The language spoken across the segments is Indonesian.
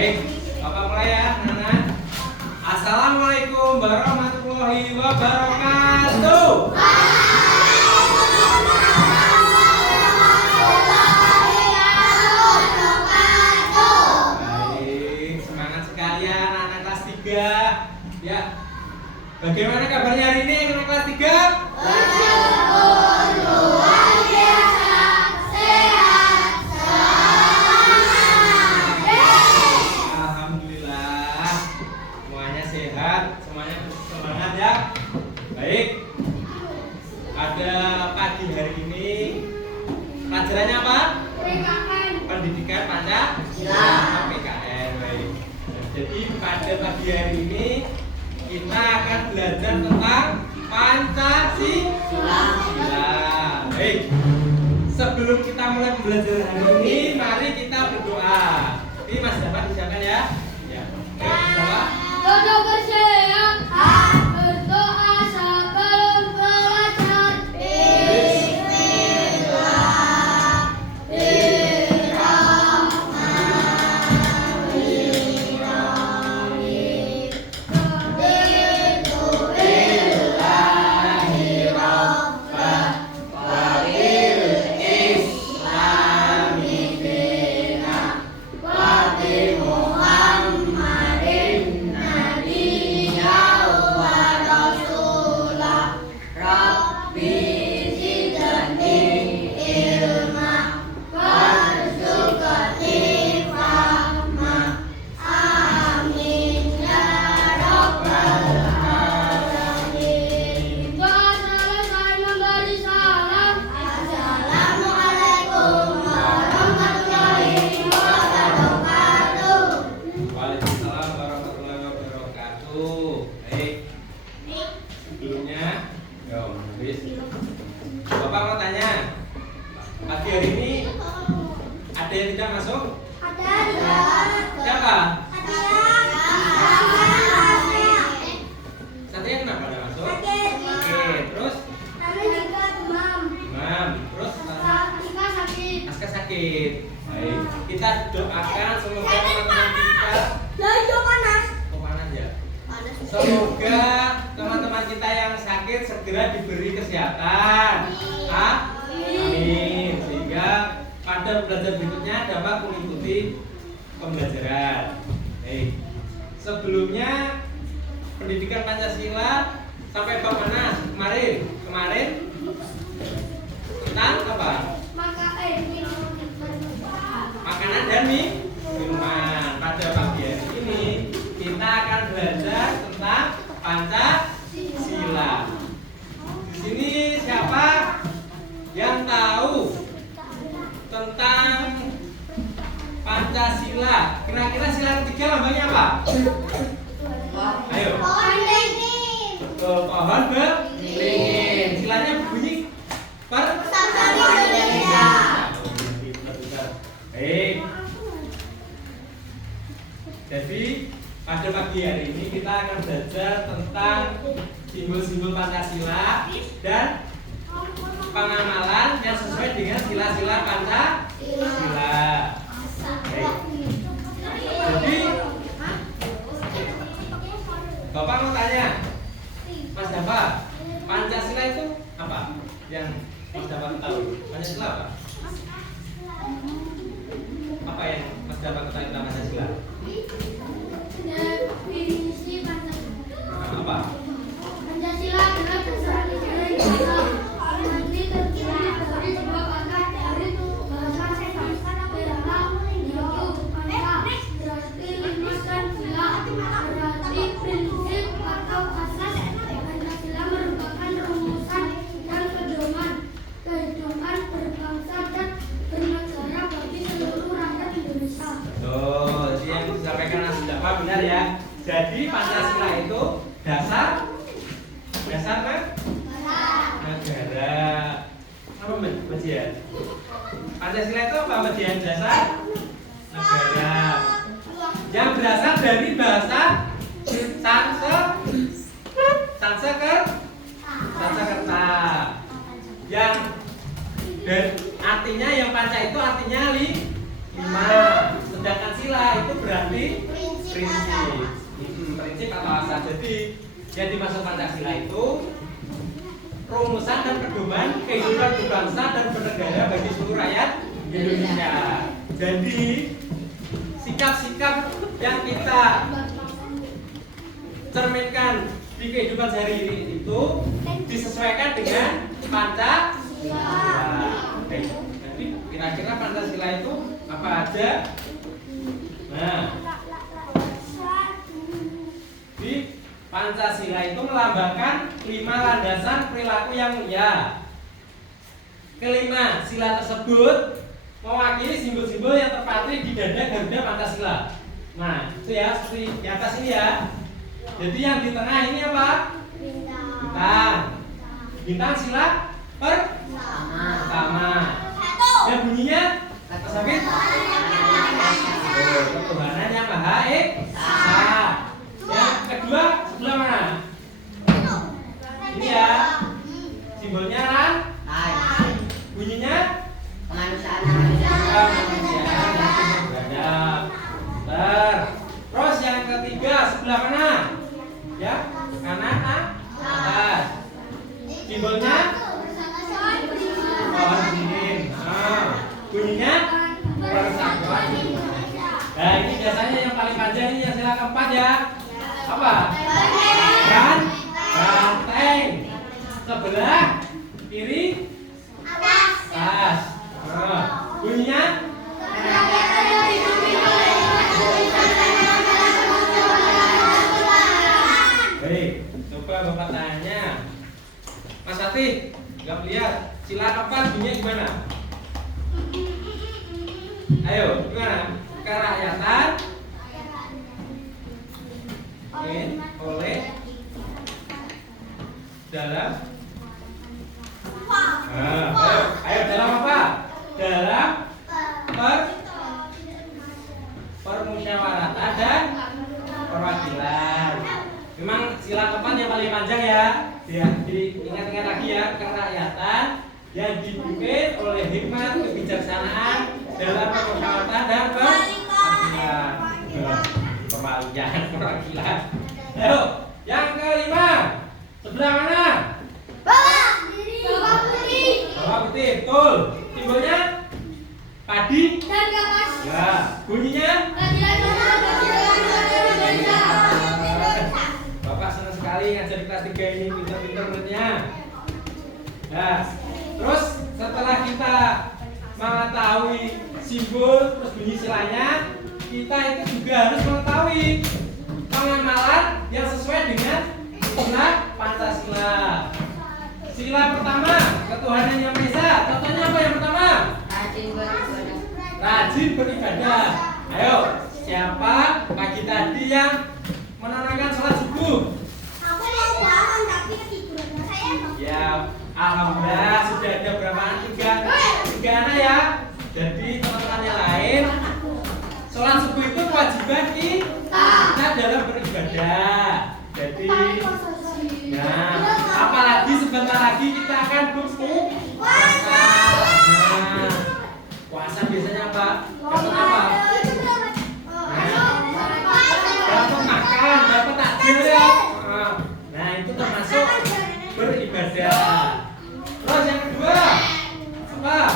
Baik, Bapak mulai ya, anak-anak. Assalamualaikum warahmatullahi wabarakatuh. Baik, semangat sekali ya anak-anak kelas 3. Ya. Bagaimana kabarnya hari ini anak kelas 3? Semangat ya. Baik. Pada pagi hari ini pelajarannya apa? PKN. Pendidikan Pancasila. PKN. Baik. Jadi pada pagi hari ini kita akan belajar tentang Pancasila. Baik. Sebelum kita mulai belajar hari ini, mari kita berdoa. Ini Mas dapat disiapkan ya. Ya. Berdoa. Doa bersehat, berdoa sebelum belajar. Waalaikumsalam warahmatullahi wabarakatuh. Baik. Sebelumnya, Bapak mau tanya. Pagi hari ini ada yang tidak masuk? Siapa? Satria kenapa tidak masuk? Oke, terus? Demam. Terus? Aska sakit. Baik. Kita doakan semoga teman-teman kita. Oh, panas ya? Semoga teman-teman kita yang sakit segera diberi kesehatan. Amin. Sehingga pada belajar berikutnya dapat mengikuti pembelajaran. Baik. Sebelumnya pendidikan Pancasila sampai bab mana kemarin? Tentang apa? Makanan dan minuman. Pada pagi hari ini kita akan belajar tentang Pancasila. Di sini siapa yang tahu tentang Pancasila? Kira-kira sila ketiga lambangnya apa? Ayo. Betul, pohon beringin. Silanya bunyi Baik. Jadi pada pagi hari ini kita akan belajar tentang simbol-simbol Pancasila dan pengamalan yang sesuai dengan sila-sila Pancasila. Baik. Jadi Bapak mau tanya, Mas Dafa, Pancasila itu apa? Yang Mas Dafa tahu? Pancasila apa? Apa yang Mas Dafa ketahui tentang Pancasila? Definisi Pancasila. Apa? Pancasila adalah dasar negara Indonesia yang terdiri dari dua kata dari bahasa bangsa bela yaitu panca berarti lima dan sila berarti prinsip atau asas. Pancasila merupakan rumusan dan pedoman kehidupan berbangsa dan bernegara bagi seluruh rakyat Indonesia. Betul, jadi yang disampaikan Mas Dafa benar ya. Jadi Pancasila itu dasar negara. Apa median? Pancasila itu apa median dasar negara? Yang berasal dari bahasa Sanskerta. Yang artinya yang panca itu artinya lima. Sedangkan sila itu berarti ganti prinsip. Prinsip atau asas. Jadi yang dimaksud Pancasila itu rumusan dan pedoman kehidupan berbangsa dan bernegara bagi seluruh rakyat Indonesia. Jadi sikap-sikap yang kita cerminkan di kehidupan sehari-hari itu disesuaikan dengan Pancasila. Jadi kira-kira Pancasila itu apa aja? Nah, di Pancasila itu melambangkan 5 landasan perilaku yang mulia. Kelima, sila tersebut mewakili simbol-simbol yang terpatri di dada Garuda Pancasila. Nah, itu ya seperti di atas ini ya. Jadi yang di tengah ini apa? Bintang. Bintang sila pertama. Yang bunyinya sakit. Ketuhanan yang Maha Esa. Yang kedua sebelah mana? Ini ya. Simbolnya kan? Bunyinya Kemanusiaan. Terus yang ketiga sebelah mana? Ya, kanan atas. Simbolnya pohon beringin. Bunyinya persatuan. Nah, ini biasanya yang paling panjang ini yang sila keempat ya. Apa? Banteng. Sebelah kiri atas. Bunyinya baik, coba Bapak tanya Mas Fatih, nggak lihat sila keempat bunyinya gimana? Ayo, gimana? Kerakyatan oleh dalam ayo dalam apa? Dalam permusyawaratan dan perwakilan. Memang sila keempat yang paling panjang ya. Ingat-ingat lagi ya, kerakyatan yang dipimpin oleh hikmat kebijaksanaan dalam permusyawaratan dan perwakilan. Ayo, yang kelima sebelah mana? Bawah putih, betul. Simbolnya padi dan kapas. ya, bunyinya Bapak senang sekali ngajar di kelas 3 ini, pinter-pinter muridnya. Nah, terus setelah kita mengetahui simbol terus bunyi silanya, kita itu juga harus mengetahui pengamalan yang sesuai dengan sila Pancasila. Sila pertama, ketuhanan yang Maha Esa. Contohnya apa yang pertama? Rajin beribadah. Ayo, siapa pagi tadi yang menunaikan sholat subuh? Aku yang bangun tapi ketiduran. Ya, alhamdulillah sudah ada berapa anak? Tiga anak ya. Jadi teman-teman yang lain, sholat subuh itu kewajiban kita dalam beribadah. Jadi, nah, apalagi sebentar lagi kita akan berpuasa. Nah, puasa biasanya apa? Dapat apa? Dapat makan, dapat takjil ya. Nah, itu termasuk beribadah. Terus yang kedua apa?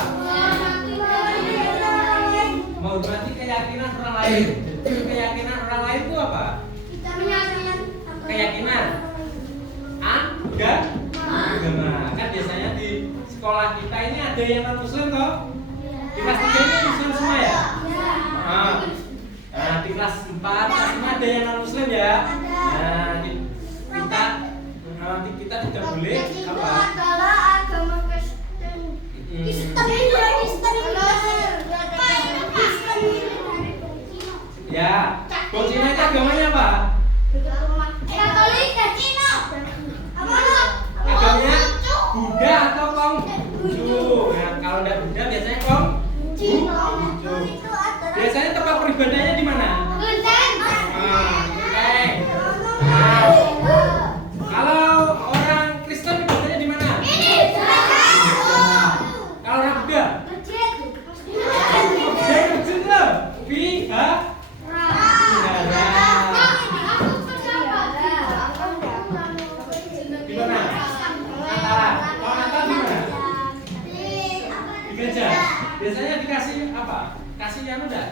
Menghormati keyakinan orang lain. Jadi keyakinan orang lain itu apa? Keyakinan agama. Kan biasanya di sekolah kita ini ada yang non muslim toh? Di kelas 3 ini muslim semua ya? Nah, di kelas 4 pastinya ada yang non muslim ya? Nah, kita tidak boleh apa? adalah agama Kristen. Ya, Cina itu agamanya apa? Katolik dan Cina. Agamanya Buddha atau Konghucu. Nah, kalau tidak Buddha biasanya Konghucu. Biasanya tempat peribadahnya di mana? Kelenteng. Nah, kalau orang Kristen ibadahnya di mana? Kalau orang Buddha? Masjid loh.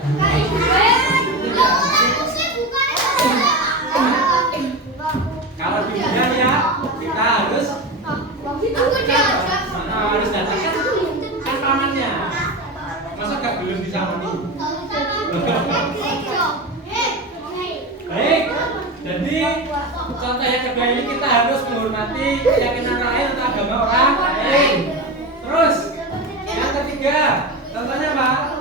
Kalau diundang ya, kita harus harus datangkan kan pamannya. Masa gak belum disamani? Baik. Jadi contoh yang kedua ini kita harus menghormati keyakinan lain atau agama orang lain. Terus yang ketiga, contohnya apa?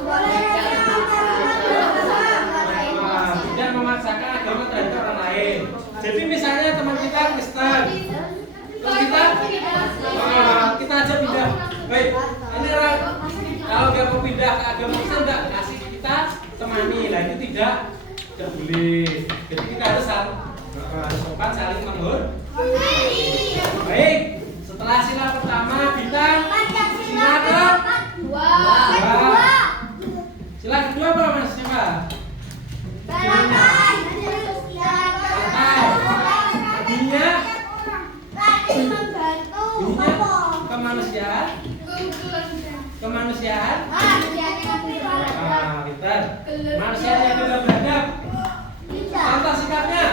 Tidak memaksakan agama terhadap orang lain. Jadi misalnya teman kita Kristen, terus kita aja pindah. Baik, ini orang kalau dia mau pindah ke agama Kristen enggak kasih kita temani, lah itu tidak boleh. Jadi kita harus sopan saling menghormati. Baik, setelah sila pertama bintang, sila kedua. Sila kedua apa Mas? Siapa? Bunyinya kemanusiaan. Kemanusiaan. Kita manusia yang juga beradab. Contoh sikapnya.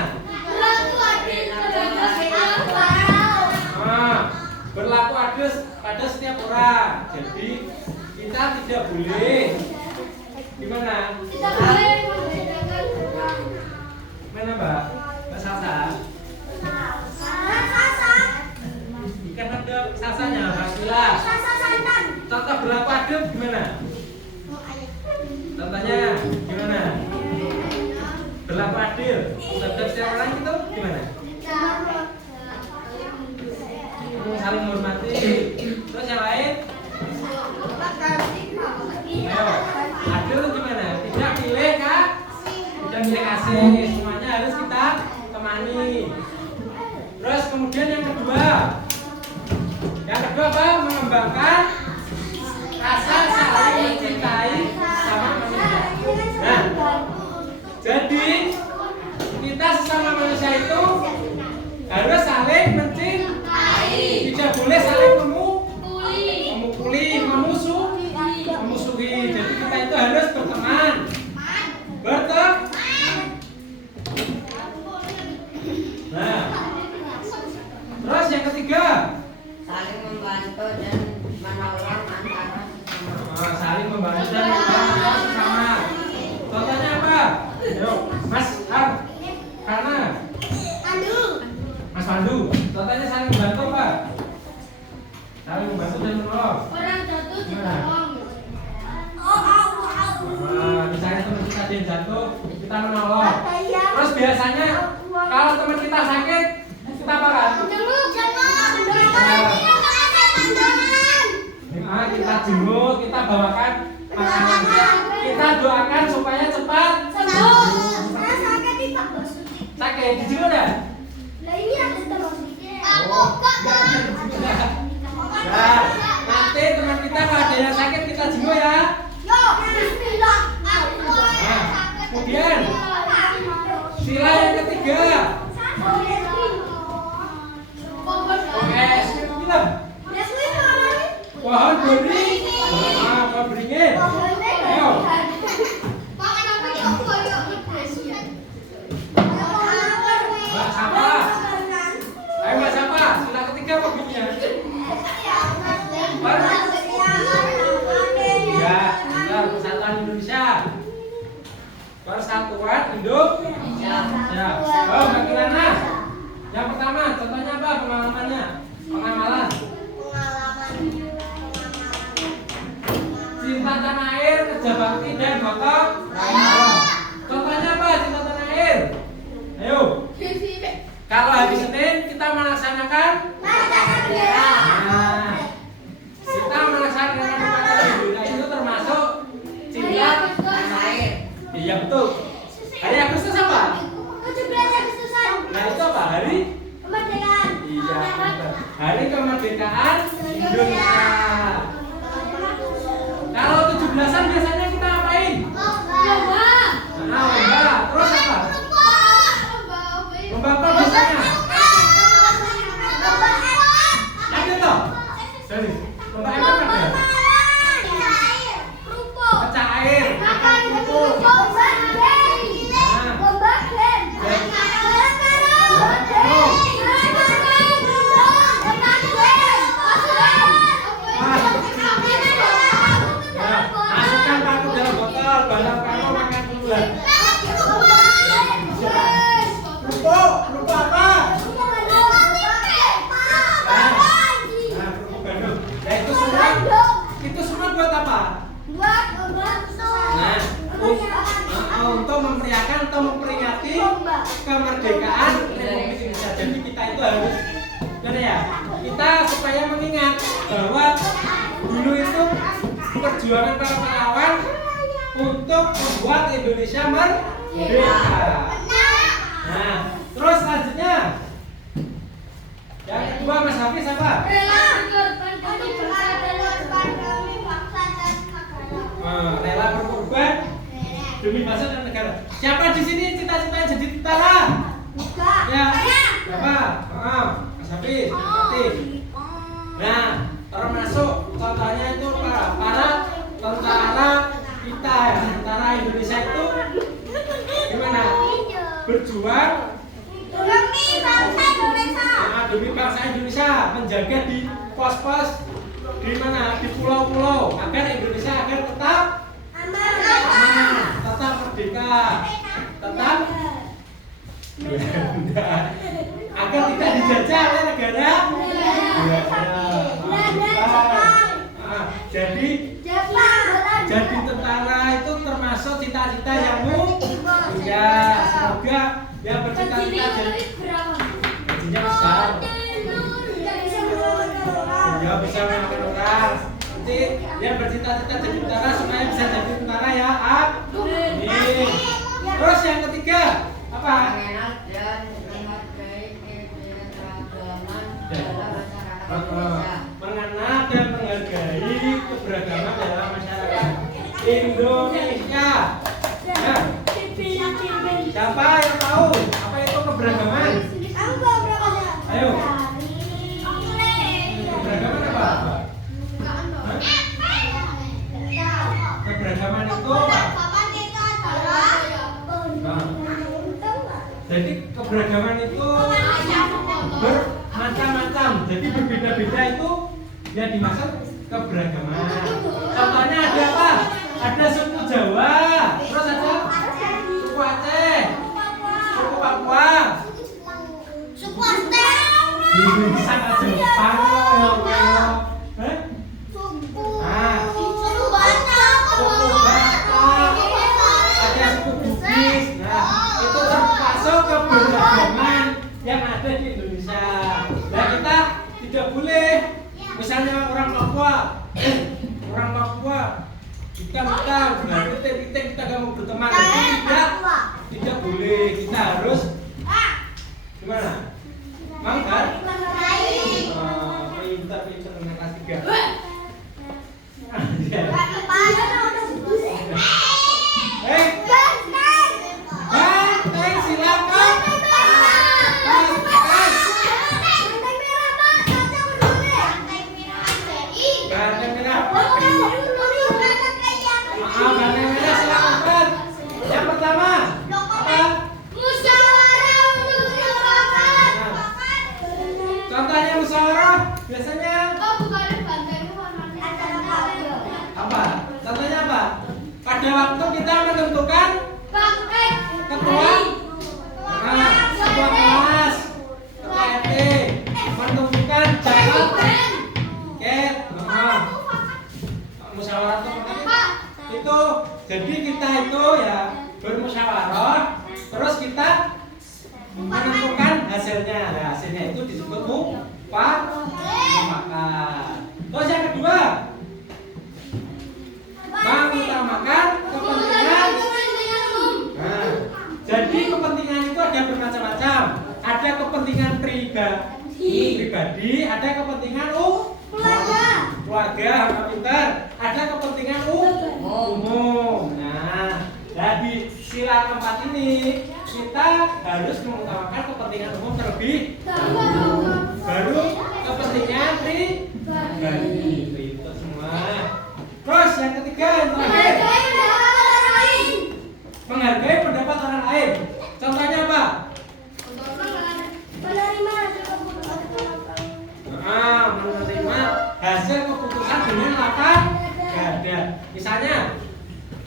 Berlaku adil pada setiap orang. Jadi kita tidak boleh gimana? Mana Mbak? Mbak Salsa? Ikan ada salsanya, Mbak Sila. Contoh berlaku adil gimana? Contohnya gimana? Berlaku adil terhadap setiap orang itu gimana? Saling menghormati. Terus yang lain? Ayo, adil itu gimana? Tidak pilih kah? Tidak pilih kasih. Semuanya harus kita temani. Terus kemudian yang kedua. Yang kedua apa? Mengembangkan rasa saling mencintai sama manusia. Nah, jadi kita sesama manusia itu harus saling mencintai. Tidak boleh saling memukuli, memusuhi. Jadi kita itu harus berteman. Nah, terus yang ketiga, saling membantu dan menolong antara sesama. Saling membantu dan menolong sesama. Contohnya apa? Ayo, Mas Karna. Mas Pandu. Contohnya saling membantu apa? Saling membantu dan menolong. Orang jatuh ditolong. Misalnya teman kita dia jatuh, kita menolong. Terus biasanya kalau teman kita sakit, kita apa kan? Kita jenguk, kita bawakan makanan. Kita doakan supaya cepat sembuh. Sakit, dijenguk ya? Nah, nanti teman kita kalau ada yang sakit kita jenguk ya. Kemudian sila yang ketiga. Oke, film. Pohon beringin. Pohon beringin. Ayo. Mbak siapa? Ayo Mbak siapa? Sila ketiga apa bunyinya? Ya, Persatuan Indonesia. Persatuan Indonesia. Oh, Mbak Kirana. Yang pertama, contohnya apa pengalamannya? Pengamalan. Cinta tanah air, kerja bakti dan gotong royong. Contohnya apa cinta tanah air? Ayo. Kalau hari Senin kita melaksanakan bendera. Nah, kita melaksanakan upacara bendera itu termasuk cinta tanah air. Iya betul. Hari Agustus apa? 17 Agustusan. Nah itu apa? Hari Kemerdekaan. Iya betul. Hari kemerdekaan Indonesia. Kalau 17-an biasanya kita ngapain? Lomba. Nah, lomba. Terus apa? Lomba apa biasanya? Ada toh? Jadi, lomba apa ada? Pecah air. Makan kumpul. Lah. Lupa apa? Nah, kerupuk gandum. Nah, itu semua buat apa? Nah, untuk memeriahkan atau memperingati kemerdekaan Republik Indonesia. Jadi kita itu harus, ya, kita supaya mengingat bahwa dulu itu perjuangan para pahlawan untuk membuat Indonesia merdeka. Nah, terus selanjutnya yang kedua Mas Hafiz apa? Rela berkorban demi bangsa dan negara. Siapa di sini cita-citanya jadi tentara? Ya, siapa? Mas Hafiz. Nah, termasuk contohnya itu para tentara kita ya, tentara Indonesia itu gimana? Berjuang demi bangsa Indonesia, menjaga di pos-pos di mana, di pulau-pulau, agar Indonesia agar tetap aman, tetap merdeka, tetap agar tidak dijajah oleh negara. Jadi tentara itu termasuk cita-cita yang ya, semoga yang bercita-cita jadi gajinya besar, ya bisa mengangkat orang. Nanti yang bercita-cita jadi tentara supaya bisa jadi tentara ya. Amin. Terus yang ketiga apa? Mengenal dan menghargai keberagaman dalam masyarakat Indonesia. Nah, siapa yang tahu apa itu keberagaman? Ayo. Keberagaman apa? Keberagaman itu apa? Nah, jadi keberagaman itu bermacam-macam. Jadi berbeda-beda itu ya dimaksud keberagaman. Contohnya ada apa? Ada suku Jawa, terus ada suku Aceh, suku Papua, bisa nggak Jepang ya? Suku Batak, ada suku Bugis. Nah, itu termasuk keberagaman yang ada di Indonesia. Nah, kita tidak boleh, misalnya orang Papua, kita kita nggak mau berteman, tidak boleh. Kita harus gimana? Mau kan? Pintar kelas 3. Silakan. Banteng merah. Banteng merah silakan. Yang pertama apa? Musyawarah untuk mufakat. Contohnya musyawarah biasanya apa? Contohnya apa? Pada waktu kita menentukan ketua kelas, ketua RT, menentukan calon musyawarah itu. Jadi kita itu ya bermusyawarah, terus kita menentukan hasilnya. Nah, hasilnya itu disebut mufakat. Terus yang kedua, mengutamakan kepentingan. Nah, jadi kepentingan itu ada bermacam-macam. Ada kepentingan pribadi, ada kepentingan keluarga, pintar. Ada kepentingan umum. Nah, di sila keempat ini kita harus mengutamakan kepentingan umum terlebih dahulu, baru kepentingan pribadi. Itu semua. Terus yang ketiga, yang terakhir, menghargai pendapat orang lain. Contohnya apa? Menerima hasil keputusan dengan lapang dada.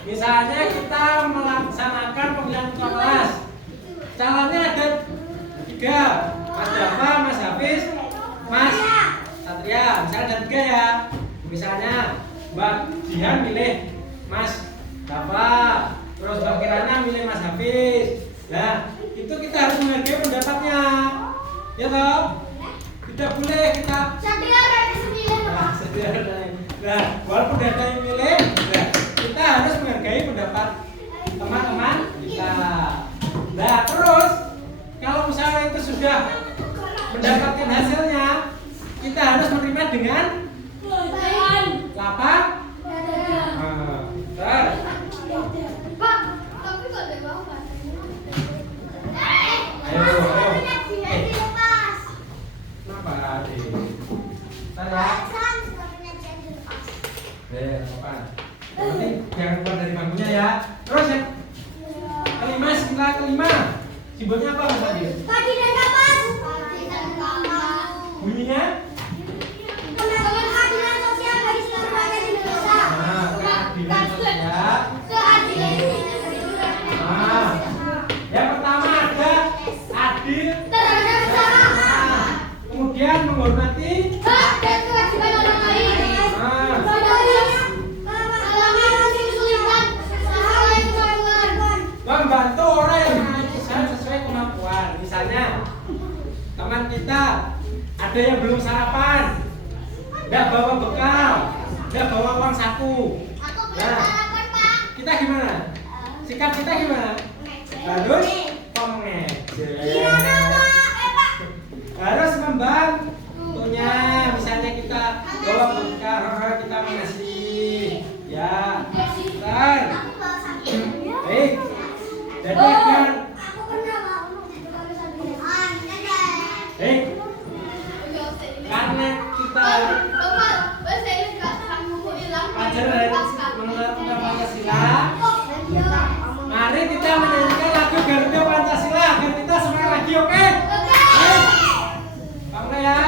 Misalnya kita melaksanakan Mbak Jihan milih Mas Dafa, terus Mbak Kirana milih Mas Hafiz. Nah, itu kita harus menghargai pendapatnya, ya toh? Tidak boleh kita. Nah, walaupun ada yang milih, nah, kita harus menghargai pendapat teman-teman kita. Nah, terus kalau misalnya itu sudah mendapatkan hasilnya, kita harus menerima dengan lapang. Kenapa? Nanti jangan keluar dari bangkunya ya. Terus yang kelima, sila kelima, simbolnya apa Mas Adil? Bunyinya? Keadilan sosial bagi seluruh rakyat Indonesia. Keadilan sosial. Yang pertama ada adil Terhadap bersama. kemudian menghormati Hak dan kewajiban orang lain. Mengalami kesulitan sesuai kemampuan. membantu orang yang memiliki usaha sesuai kemampuan. Misalnya teman kita ada yang belum sarapan, nggak bawa bekal, nggak bawa uang saku. Nah, kita gimana? Sikap kita gimana? Harus mengejek. Harus membantunya. Misalnya kita bawa bekal, kita mengasih. Ya, bentar. Baik. Jadi kan, karena kita pelajaran mengenal Pancasila, mari kita menyanyikan lagu Garuda Pancasila agar kita semangat lagi, oke? Kamu ya.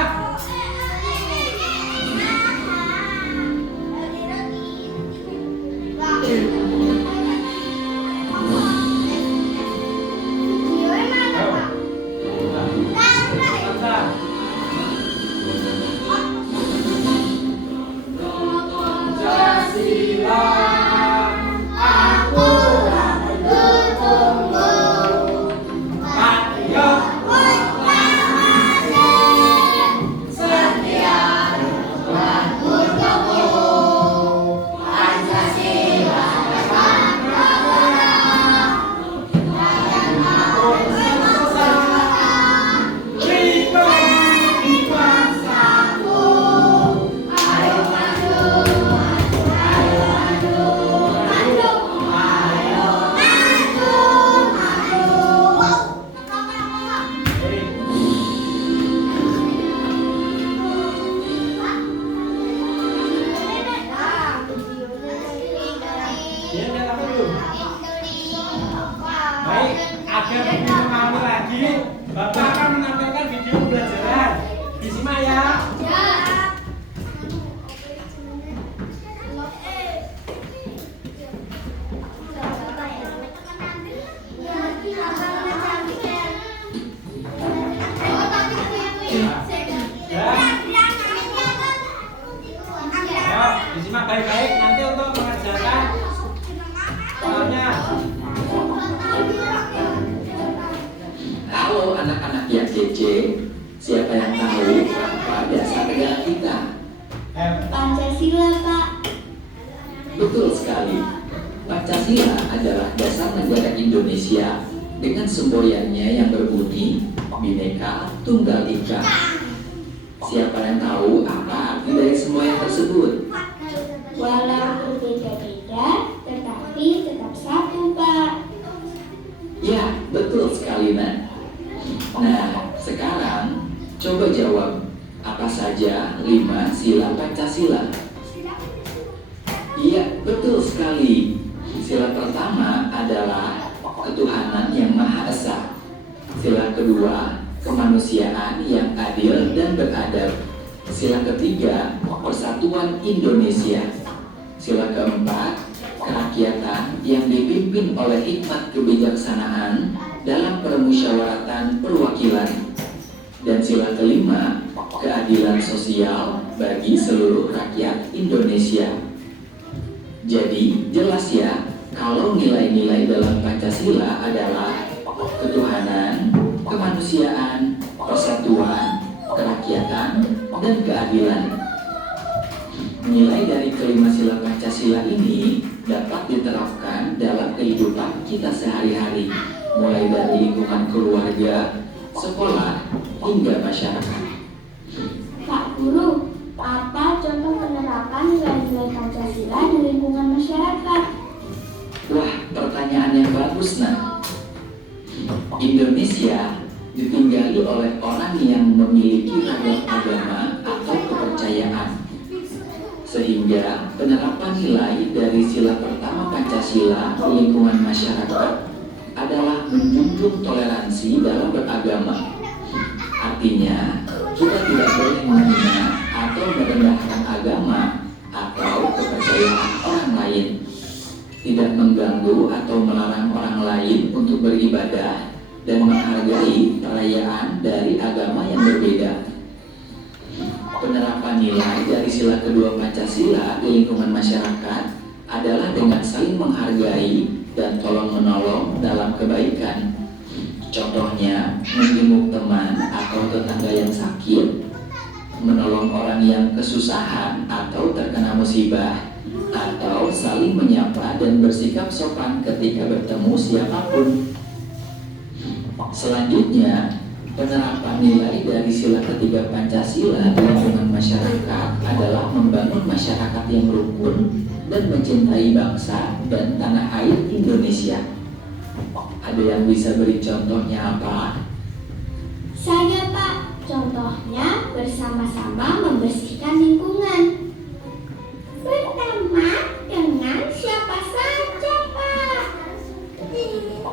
Baik, agar lebih memahami lagi, Bapak akan menampilkan video pembelajaran. Disimak ya. Ayo, disimak baik-baik nanti untuk mengerjakan soalnya. Halo anak-anak yang kece, siapa yang tahu apa dasar negara kita? Pancasila, Pak. Betul sekali. Pancasila adalah dasar negara Indonesia dengan semboyannya yang berbunyi Bhinneka Tunggal Ika. Siapa yang tahu apa arti dari semua yang tersebut? Walau berbeda-beda, tetapi tetap satu, Pak. Ya, betul sekali, Nak. Nah, sekarang coba jawab apa saja 5 sila Pancasila. Iya, betul sekali. Sila pertama adalah ketuhanan yang Maha Esa. Sila kedua, kemanusiaan yang adil dan beradab. Sila ketiga, persatuan Indonesia. Sila keempat, kerakyatan yang dipimpin oleh hikmat kebijaksanaan dalam permusyawaratan perwakilan. Dan sila kelima, keadilan sosial bagi seluruh rakyat Indonesia. Jadi jelas ya, kalau nilai-nilai dalam Pancasila adalah ketuhanan, kemanusiaan, persatuan, kerakyatan, dan keadilan. Nilai dari kelima sila Pancasila ini dapat diterapkan dalam kehidupan kita sehari-hari, mulai dari lingkungan keluarga, sekolah, hingga masyarakat. Pak Guru, apa contoh penerapan nilai-nilai Pancasila di lingkungan masyarakat? Wah, pertanyaan yang bagus, Nak. Indonesia ditinggali oleh orang yang memiliki ragam agama atau kepercayaan. Sehingga penerapan nilai dari sila pertama Pancasila di lingkungan masyarakat adalah menjunjung toleransi dalam beragama. Artinya, kita tidak boleh menghina atau merendahkan agama atau kepercayaan orang lain, tidak mengganggu atau melarang orang lain untuk beribadah, dan menghargai perayaan dari agama yang berbeda. Penerapan nilai dari sila kedua Pancasila di lingkungan masyarakat adalah dengan saling menghargai dan tolong-menolong dalam kebaikan. Contohnya, menjenguk teman atau tetangga yang sakit, menolong orang yang kesusahan atau terkena musibah, atau saling menyapa dan bersikap sopan ketika bertemu siapapun. Selanjutnya, penerapan nilai dari sila ketiga Pancasila di lingkungan masyarakat adalah membangun masyarakat yang rukun dan mencintai bangsa dan tanah air Indonesia. Ada yang bisa beri contohnya apa? Saya, Pak. Contohnya bersama-sama membersihkan lingkungan. Berteman dengan siapa saja, Pak.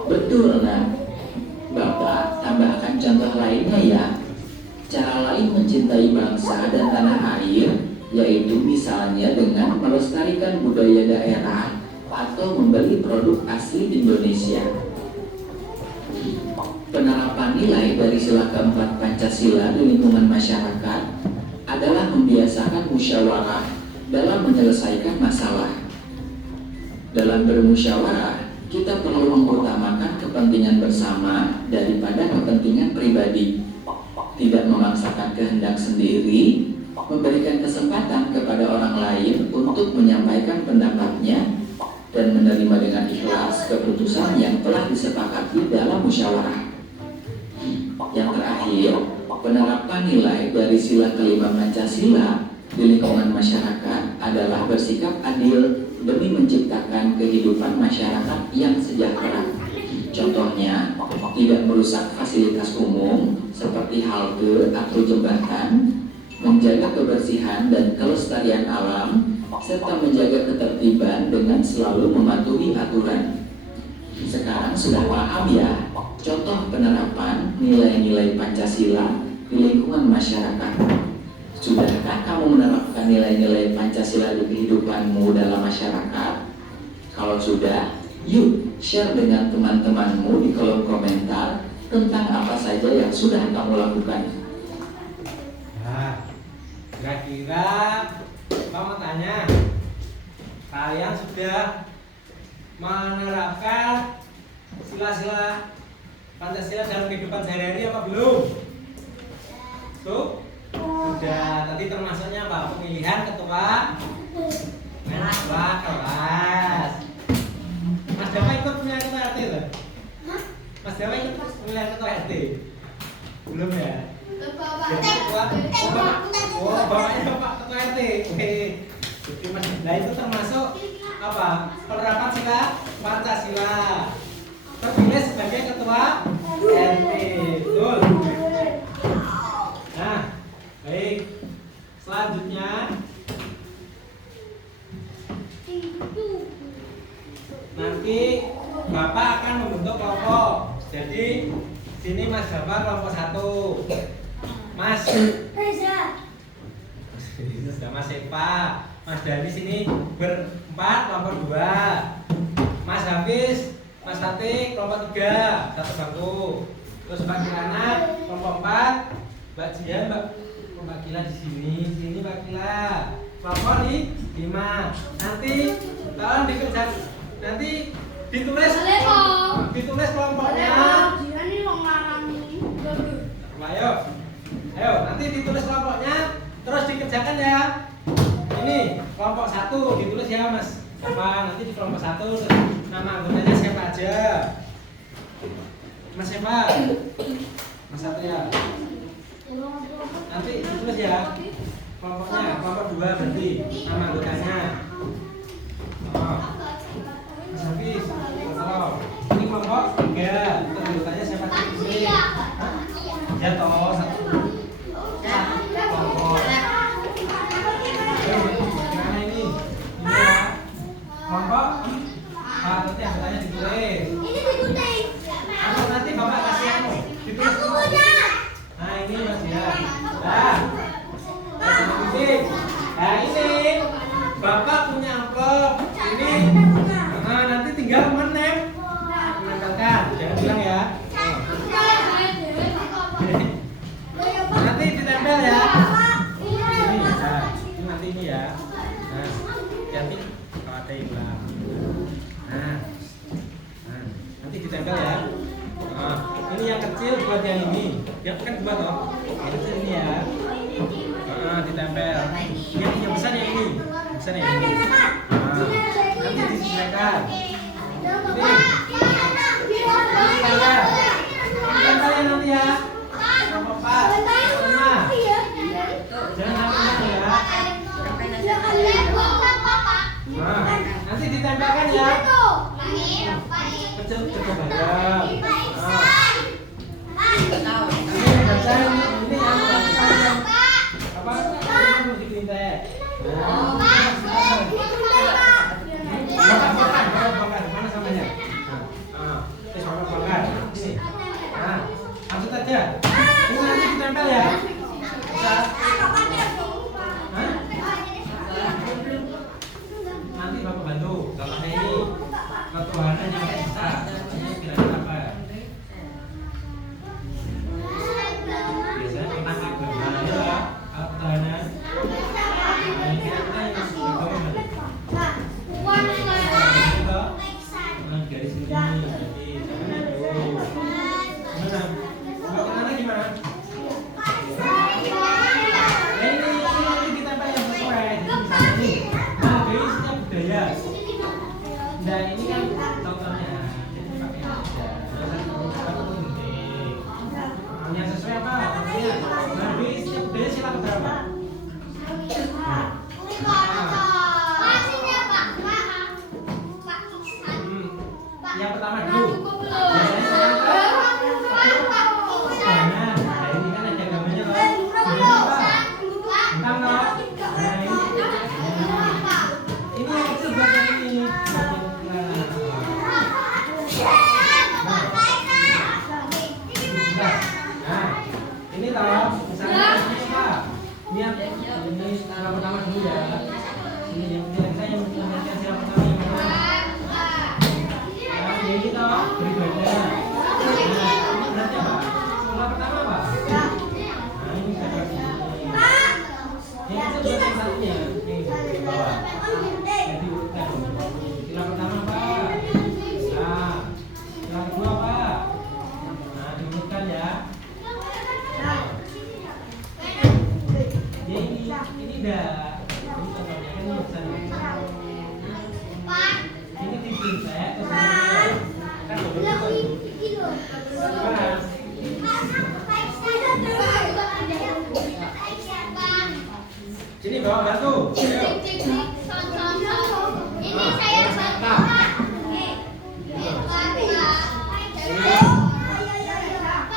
Betul, Nak. Bapak tambahkan contoh lainnya ya. Cara lain mencintai bangsa dan tanah air yaitu misalnya dengan melestarikan budaya daerah atau membeli produk asli Indonesia. Penerapan nilai dari sila keempat Pancasila di lingkungan masyarakat adalah membiasakan musyawarah dalam menyelesaikan masalah. Dalam bermusyawarah, kita perlu mengutamakan kepentingan bersama daripada kepentingan pribadi. Tidak memaksakan kehendak sendiri, memberikan kesempatan kepada orang lain untuk menyampaikan pendapatnya, dan menerima dengan ikhlas keputusan yang telah disepakati dalam musyawarah. Yang terakhir, penerapan nilai dari sila kelima Pancasila di lingkungan masyarakat adalah bersikap adil demi menciptakan kehidupan masyarakat yang sejahtera. Contohnya, tidak merusak fasilitas umum seperti halte atau jembatan, menjaga kebersihan dan kelestarian alam, serta menjaga ketertiban dengan selalu mematuhi aturan. Sekarang sudah paham ya contoh penerapan nilai-nilai Pancasila di lingkungan masyarakat. Sudahkah kamu menerapkan nilai-nilai Pancasila di kehidupanmu dalam masyarakat? Kalau sudah, yuk share dengan teman-temanmu di kolom komentar tentang apa saja yang sudah kamu lakukan. Nah, kira-kira mau tanya, kalian sudah menerapkan sila-sila Pancasila dalam kehidupan sehari-hari apa belum? Tuh, sudah. Tadi termasuknya apa? Pemilihan ketua kelas. Mas Dewa ikut pemilihan ketua RT loh? Mas Dewa ikut pemilihan ketua RT? Belum ya? Bapaknya Bapak Ketua RT. Oke. Jadi Mas, nah itu termasuk apa? Penerapan sila Pancasila. Terpilih sebagai Ketua RT. Betul. Nah, baik. Selanjutnya nanti Bapak akan membentuk kelompok. Jadi sini Mas Bapak kelompok 1. Mas ini sudah Mas Eva, Mas Dani sini berempat kelompok 2. Mas Hafiz, Mas Hati kelompok 3, satu bangku. Terus Mbak Kirana kelompok 4, Mbak Jian, Mbak Kila di sini Mbak Kila kelompok 5. Nanti Tolong dikerjakan. Nanti ditulis kelompoknya. Ayo, nanti ditulis kelompoknya, terus dikerjakan ya. Ini kelompok 1 ditulis ya Mas. Siapa? Nanti di kelompok 1 nama anggotanya siapa aja? Mas siapa? Mas Satria. Nanti ditulis ya kelompoknya. Kelompok 2 berarti nama anggotanya. Oh. Mas Hafiz, tolong. Ini kelompok 3. Terus anggotanya siapa aja? Ya toh satu kelompok. Gimana ini? Ini ya kelompok 4. Nanti anggotanya ditulis. Atau nanti bapak kasih anu ditulis. Nah ini Mas ya. Nah ini bapak punya amplop ini. Nah nanti tinggal menempelkan. Jangan bilang ya. Nanti ditempel ya. Ini nanti ini ya. Nah, nanti kalau ada hilang. Nah, nanti ditempel ya. Nah, ini yang kecil buat yang ini. Yang kan 2 toh. Yang kecil ini ya. Nah, ditempel. Yang besar yang ini. Besar yang ini. Nah, nanti disesuaikan. Ini. Ditempel ya nanti ya. Nomor 4. Jangan sampai ya. Nah, nanti ditempelkan ya. Kecil bareng. Nah. Ini baca ini yang apa? Ini ditintek. Bakar. Mana samanya? Nah, bakar. Ini. Nah, langsung aja. Ini nanti ditempel ya. Bisa. Nanti bapak bantu. Bapaknya ini ketuhanan yang bisa. Ini kira-kira apa ya? Biasanya pernah agama ya, ketuhanan. Nah, ini kira-kira yang agama mana? Nah, garis ini berarti jangan itu. Gimana? Bapaknya gimana? Ini ditempel yang sesuai. Jadi misalnya nih, garisnya budaya. Nah ini kan contohnya, jadi pakai aja. Yang sesuai apa? Contohnya, garisnya budaya sila keberapa? Yang pertama dulu. Biasanya siapa? Ketuhanan. Nah ini kan ada agamanya loh. Tentang loh. Nah ini yang kecil buat yang ini. Nah, ini loh. Misalnya ini apa? Ini sila pertama dulu ya. Ini yang saya menjelaskan sila pertama yang mana? Nah, ini toh beribadah. Nah, ini berarti apa? Sila pertama apa? Nah, ini seperti ini. Yang itu buat satunya. Nih, di bawah. Jadi urutkan. Sila pertama apa? Nah, sila kedua apa? Nah, diurutkan ya. Ini dah. Ini contohnya kan ini besar. Ini disintek terus kan sini bawa bantu. Ini saya bantu.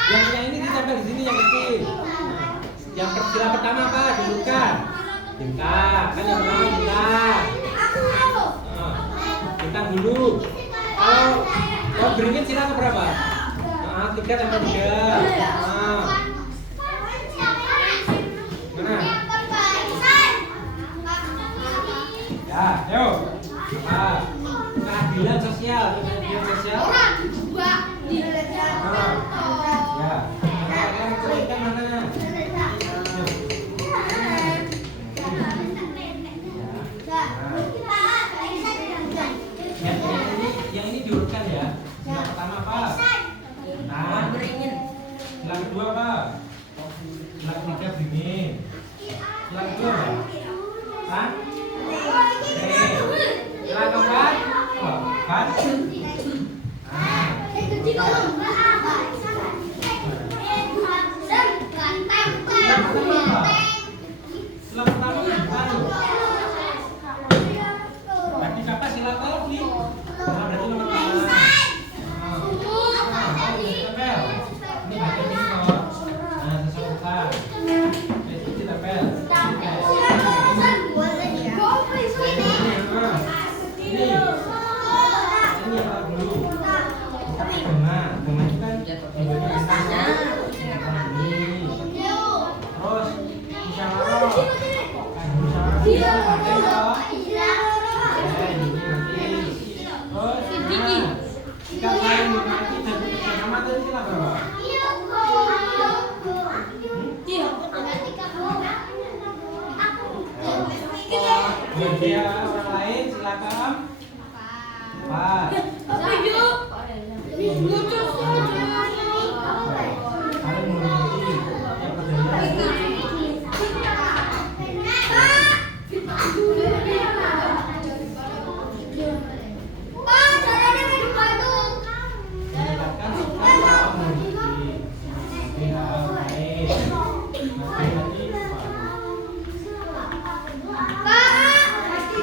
Yang ini ditempel di sini yang kecil. Yang sila pertama apa? Diurutkan. Bintang. Kan yang pertama bintang. Bintang dulu. Kalau beringin sila keberapa? 3 sampai 3. Mana? Ya, yuk. Apa? Keadilan sosial. Keadilan sosial. Ya. Kalian ceritakan mana? tulisannya Ini. Terus musyawarah. Musyawarah ini ini nanti. Terus sikap saling menghormati dan bekerja sama tadi kita berapa? Ya, orang lain silakan. Pak. Saling menghormati. Yang kerjanya meningkatkan sikap saling menghormati. Ya, baik. Nanti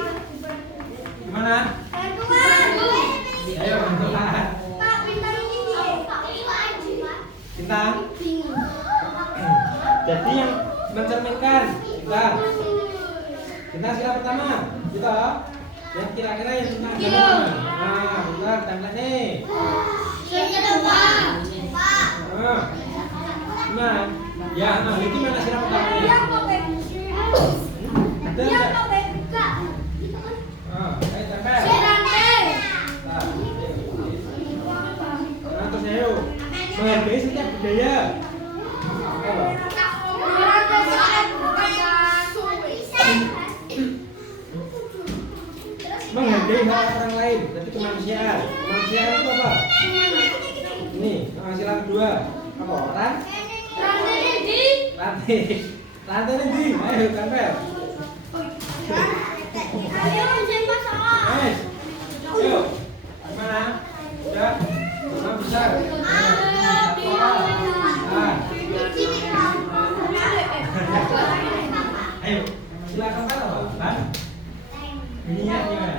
gimana? Ayo bantulah. Bintang. Jadi yang mencerminkan bintang. Bintang sila pertama. Gitu. Yang kira-kira yang bintang pertama. Nah, bintang template nih. Nah, ya, nah ini mana sila pertamanya? Ada enggak? Ayo tempel. Nah, terus ayo menghargai setiap budaya. Apa? Menghargai hak orang lain, berarti kemanusiaan. Kemanusiaan itu apa? Ini, sila kedua. Apa? Orang? Lantai. Lantai ini, ayo tempel. Ayo, gimana? Udah? Mana besar? Ayo, silakan Pak apa? Ban? Ininya gimana?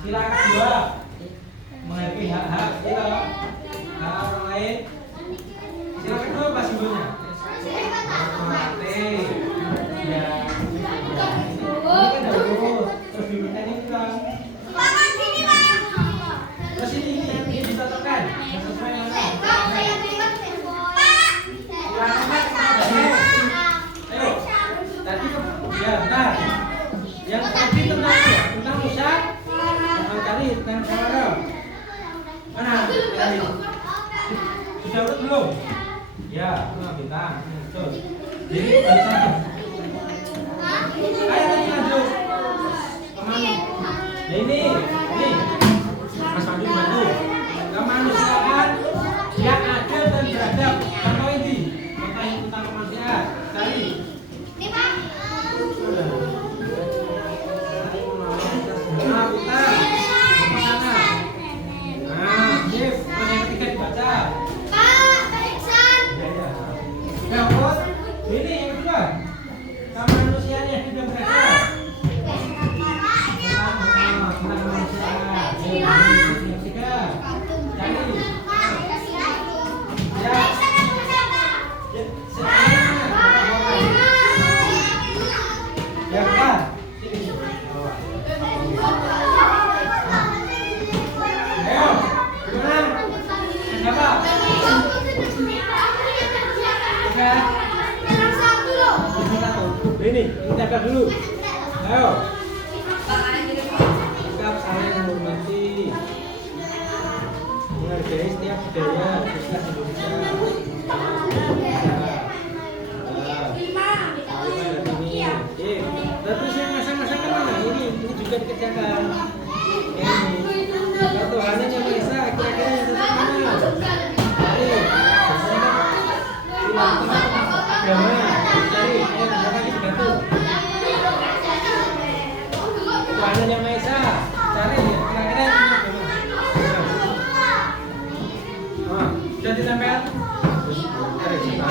Silakan dua menghargai hak-hak kita, hak orang lain. Silakan dua apa simbolnya? Mati. Ya. Ini kan dulu. Terus diberikan ini kan. Terus ini ditotokkan. Sesuai dengan. Ayo. Tadi ya, bentar. Yang tadi tentang musyak. Kali tentang musyawarah. Mana? Kali. Sudah urut belum? Ya, bintang. Betul. Jadi bersatu. Ayo tadi lanjut. Kemana? Nah ini. Mas Pandu bantu. Kemanusiaan yang adil dan beradab. Contoh ini. Contoh yang tentang kemanusiaan. Cari. Ini Pak. Nah, bintang. Ini yang kedua, kemanusiaan yang hidup beradab. Ini kita dulu. Ayo. Sikap saling menghormati, menghargai setiap budaya khususnya Indonesia. Terus yang masing-masing mana? Ini juga dikerjakan. Ini. Kalau Tuhan yang Maha Esa, kira-kira yang tetap mana? Ayo. Agama. Cari. Tuhan yang Maha Esa, cari kira-kira sudah ditempel? Cari siapa?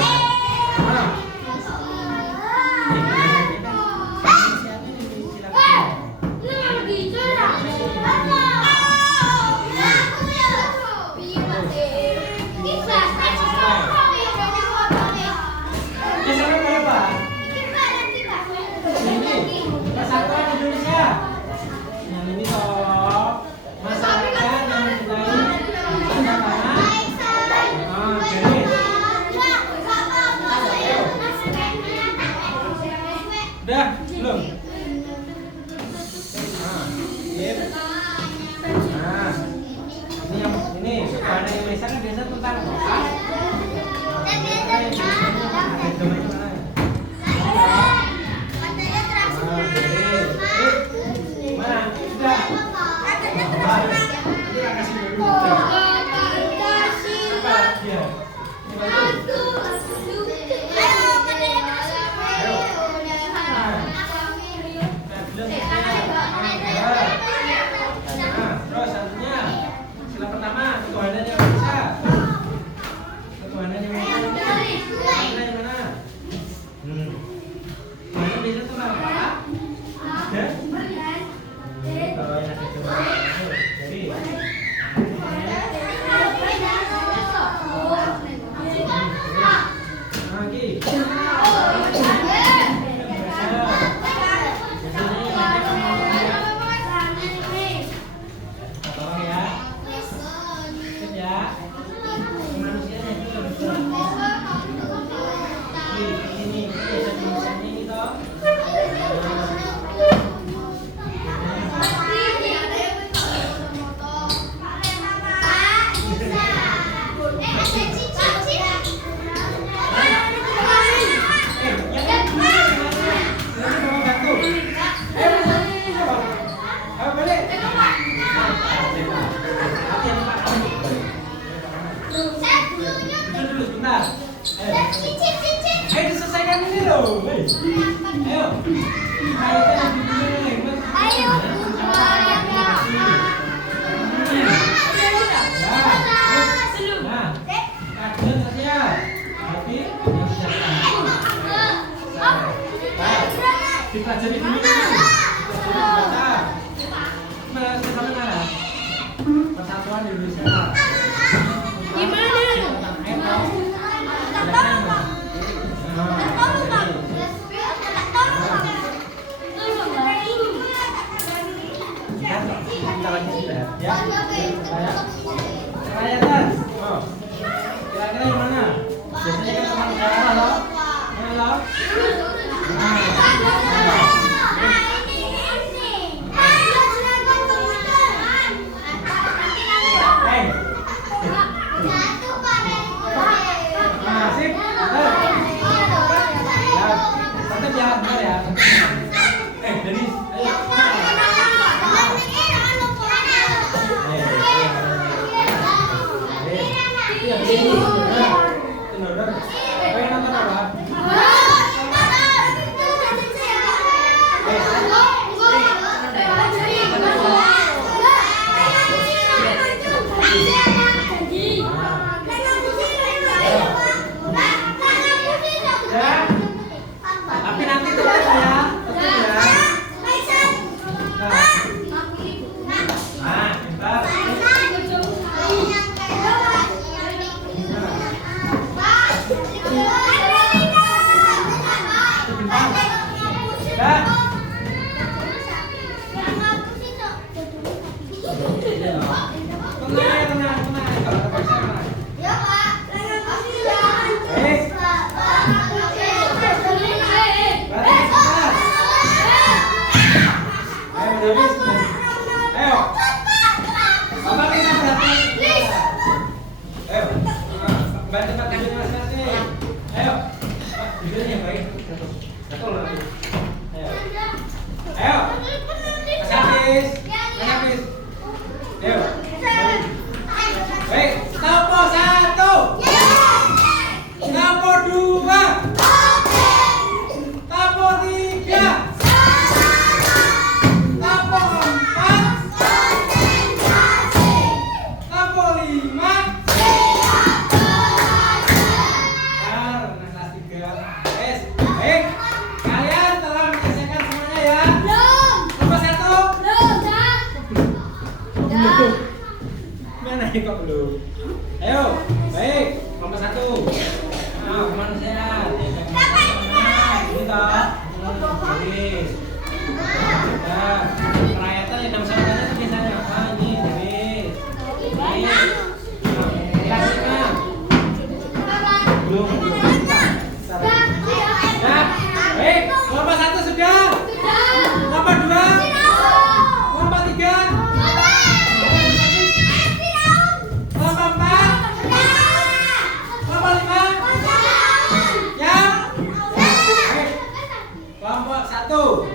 Dulu sebentar. Ayo. Ayo diselesaikan ini loh. Ayo. Ayo kan dulu. Ayo. Nah, kajian saja. Tapi yang siapa? Dipelajari dulu. Sampai mana? Persatuan Indonesia. Gimana? Kita lagi sudah ya. Kerakyatan. Oh. Kira-kira yang mana? Biasanya kan teman saya loh. Mana loh? Sip. Tetap ya, benar ya. Denis. Ayo. Pengen nonton apa? Ya. Tapi nanti tetap ya. Nah, pintar. Ya. Tenang. Kalau terpaksa tenang. Ayo. Bapak kita berhati. Ayo. Bantu Pak Kajian masing-masing. Ayo. Pak, judulnya yang baik. Betul nanti. Ayo. Ayo. Mas Hafiz. Ayo. Baik. Topo 1. Topo 2. Topo 3. Topo 4. Topo 5. Kelas 3. Baik. Kalian telah menyelesaikan semuanya ya. Kelompok 1. Mana kok belum? Ayo, baik. Kelompok 1. Nah, kemana saya? Ini toh. Baris. Nah, kerakyatan yang dalam sambutannya itu biasanya apa? Ini baris. Baik. Kelas 5. Belum. Nah, baik. Kelompok 1 sudah. Kelompok 2. Kelompok 3. Kelompok 4. Kelompok 5. Yang. Baik. Kelompok 1.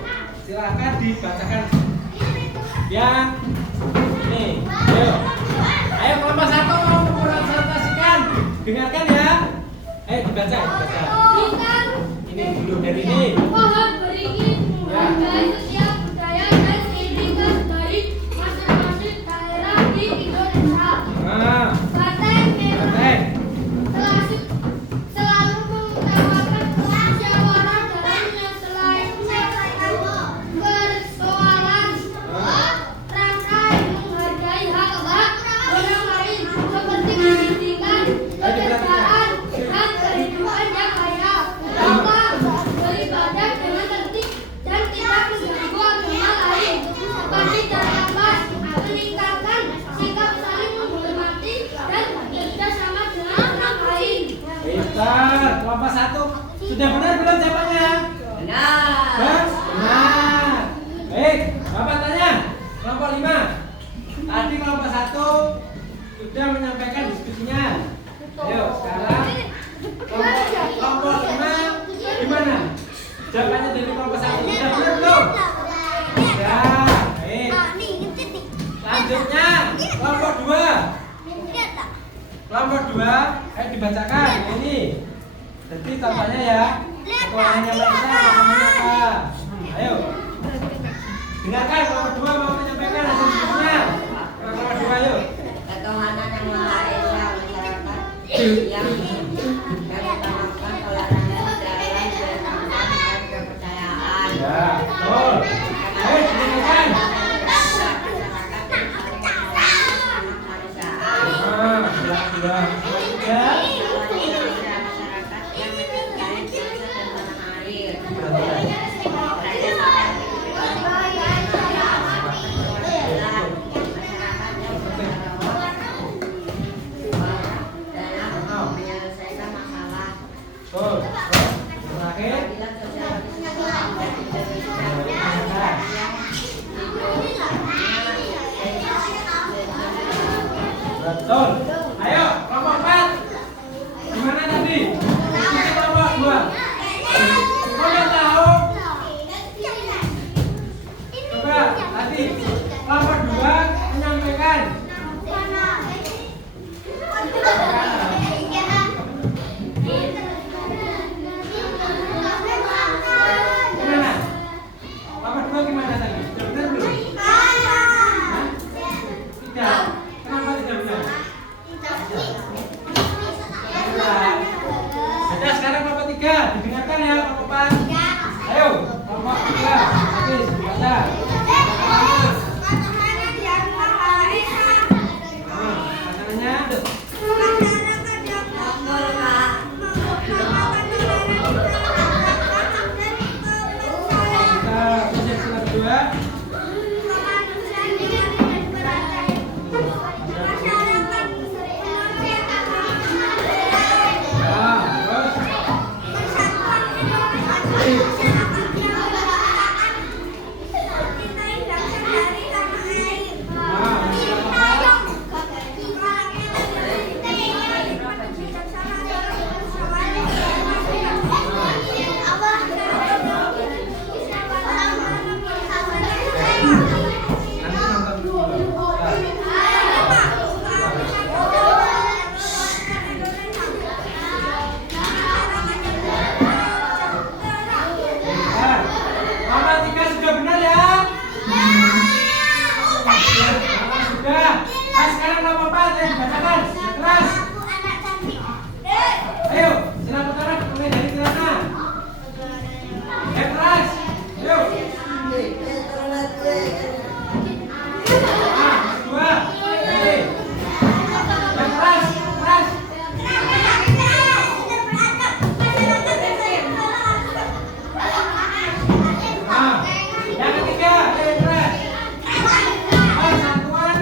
Silakan dibacakan. Yang ini. Ayo kelompok 1 mau mempresentasikan. Dengarkan ya. Ayo dibaca. Ini dulu dari ini. Pohon beringin menghargai sosial budaya dan kehidupan dari masing-masing daerah di Indonesia. Nah, Banteng memang baik. selalu mengutamakan musyawarah dalam menyelesaikan persoalan. Rangkai menghargai hak-hak orang lain seperti pendidikan, pekerjaan, dan kehidupan yang layak. Lama beribadah dengan tertib dan tidak mengganggu agama lain. Seperti jalan pas, meningkatkan sikap saling menghormati dan bekerja sama dengan orang lain. Pintar. Kelompok 1 sudah benar belum jawabannya? Benar. Benar. Baik, Bapak tanya. Kelompok 5. Tadi kelompok 1 sudah menyampaikan diskusinya. Ayo, sekarang kelompok 5 gimana? Jawabannya dari kelompok 1 sudah benar belum? Sudah. Baik. Selanjutnya kelompok 2. Kelompok 2 Ayo dibacakan ini. Jadi contohnya ya. Ketuanya Maisa namanya apa? Ayo. Dengarkan kalau berdua mau menyampaikan hasil diskusinya. Kalau berdua ayo. Ketuhanan yang Maha Esa masyarakat yang mengutamakan toleransi dalam beragam dan kepercayaan. Ya, betul. Ayo dengarkan. Sudah. Ya. Betul. Terakhir. Betul. Ayo, kelompok 4. Gimana tadi? Ini kelompok 2. Kalian tahu? Coba tadi kelompok 2 menyampaikan. Gimana? Kelompok 2 gimana tadi? Sudah benar belum? Hah? Tidak. Kenapa tidak benar? Sudah, sekarang kelompok 3. Didengarkan ya kelompok 4. Ayo, kelompok 3. Habis, baca. Pasangannya? Kita project sila kedua. Kelompok 3 sudah benar ya? Sudah. Sekarang kelompok 4 ya dibacakan. Keras. Ayo, silang putaran mulai dari Kirana. Keras. Ayo. Dua. Keras, keras. Yang ketiga, keras. Satuan.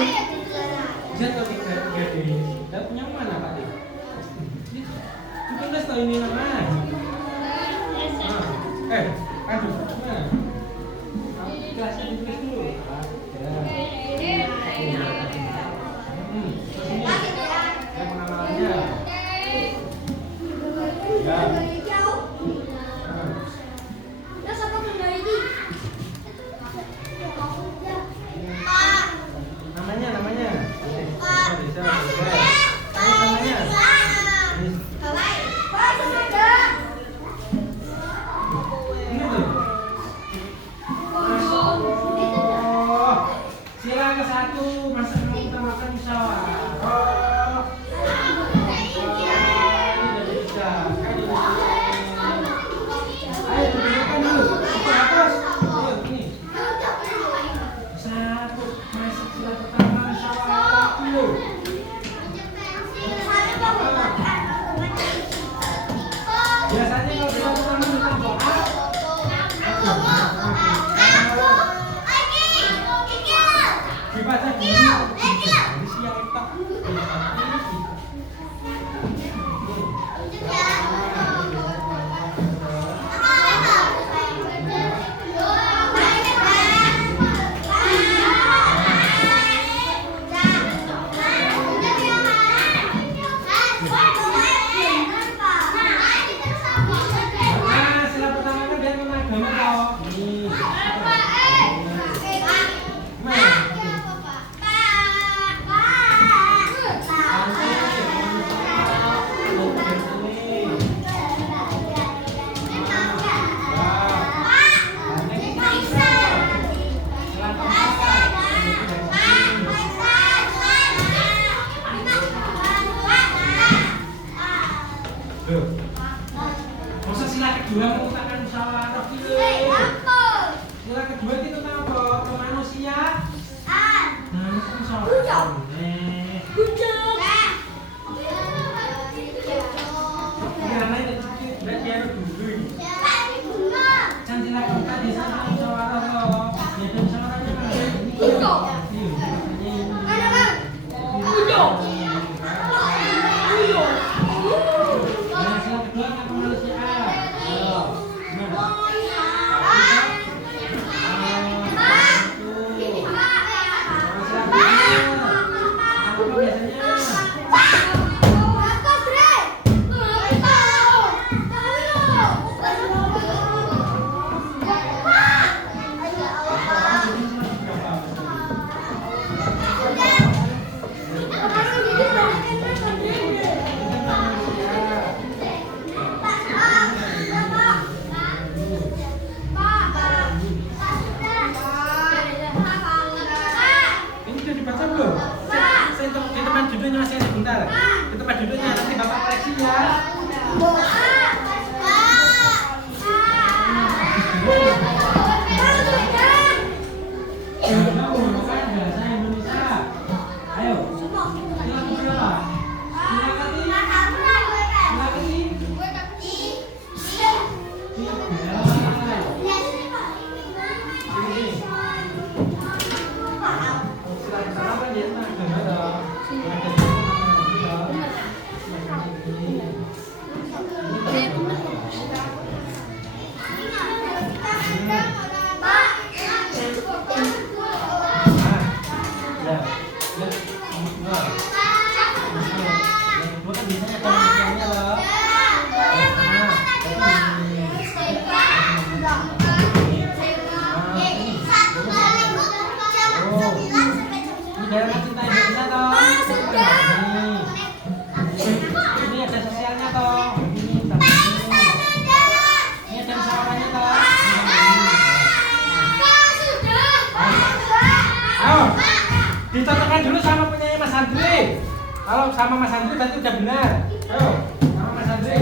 Z atau 3D? Dan punya mana Pak D? Tulis tahu ini nama. Aduh, mana? Kelasnya ditulis dulu. Saya pengenalannya. Namanya. Sila ke-1, masa kamu utamakan musyawarah. Ini bisa. Ayo tunjukkan dulu. Ke atas. Ayo ini. 1, masuk sila pertama musyawarah dulu. Biasanya kalau sila pertama kita doa. Dibaca dulu. Ini siang kita. Nah, sila pertama kan dia menagama toh. Nih. Masa sila kedua mengutamakan musyawarah gitu. Sila kedua itu tentang apa? Kemanusiaan. Nah, itu musyawarah. Karena itu berarti harus dulu ini. Kan sila keempat di sana musyawarah loh. Ya dan musyawarahnya kan ini. Nah, sila kedua kan kemanusiaan. Ayo. Ini sudah dibaca belum? Saya di tempat duduknya masih ada sebentar. Di tempat duduknya nanti Bapak koreksi ya. Kamu bukan bahasa Indonesia. Ayo. Silakan berapa? Ini ada sosialnya toh. Ini ada musyawarahnya toh. Ayo, dicocokkan dulu sama punyanya Mas Andri. Kalau sama Mas Andri berarti udah benar. Ayo, sama Mas Andri.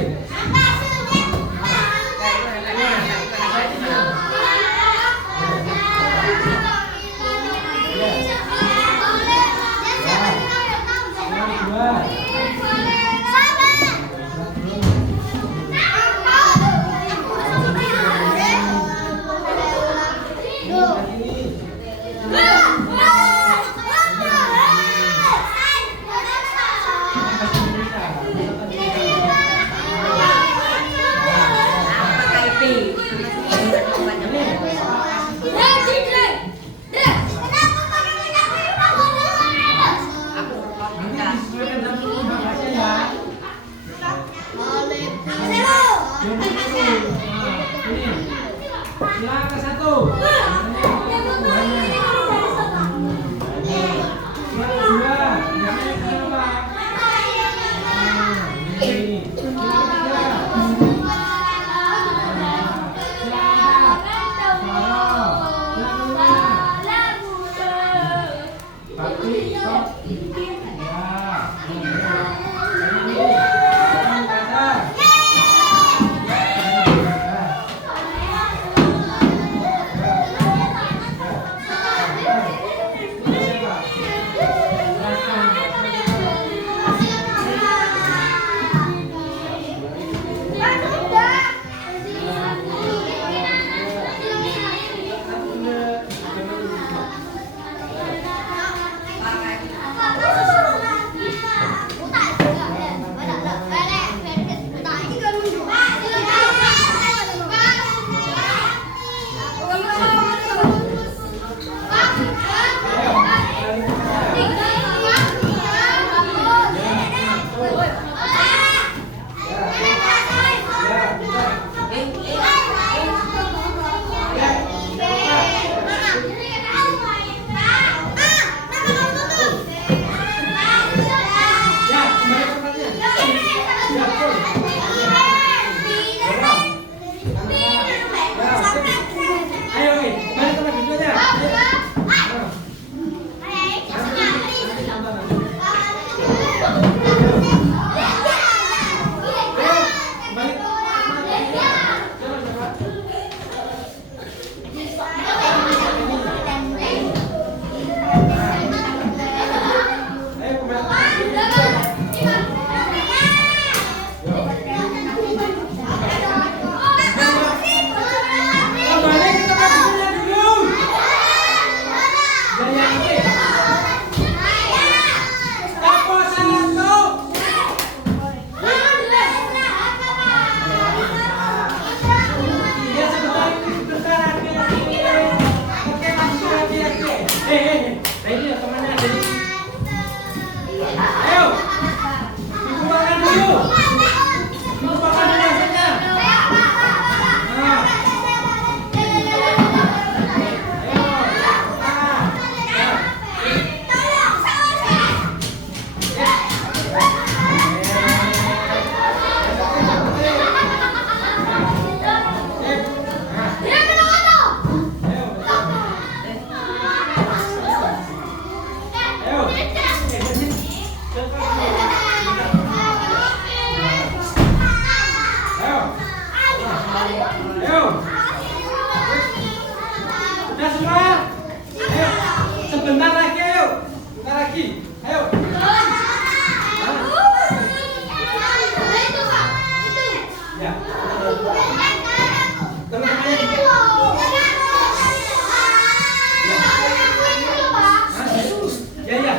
Sebentar lagi, ayo. Sebentar lagi. Ayo. Ya. Ya, ya.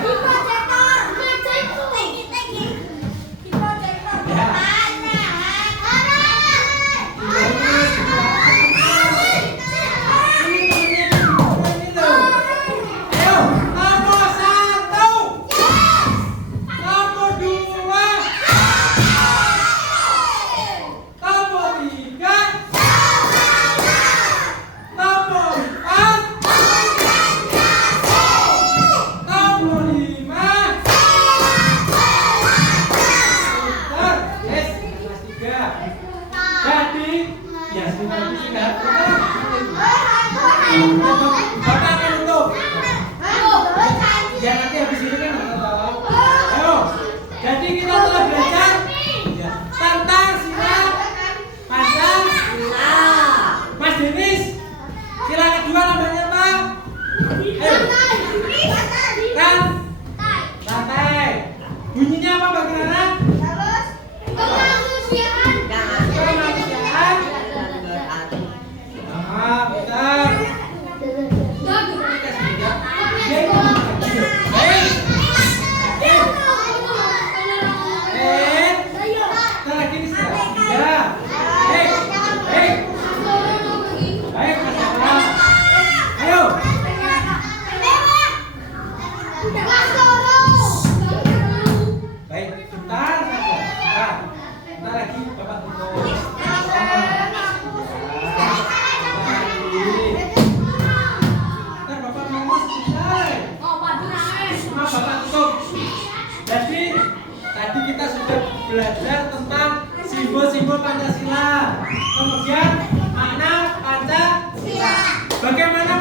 Ya nanti habis ini kan ayo. Jadi kita telah belajar tentang sila Pancasila. Mas Denis, sila kedua namanya apa? Ayo. Kan? Lantai. Bunyinya apa Mbak Kirana? Kemanusiaan. Kemanusiaan. Betul. Jadi tadi kita sudah belajar tentang simbol-simbol Pancasila. Kemudian makna Pancasila. Bagaimana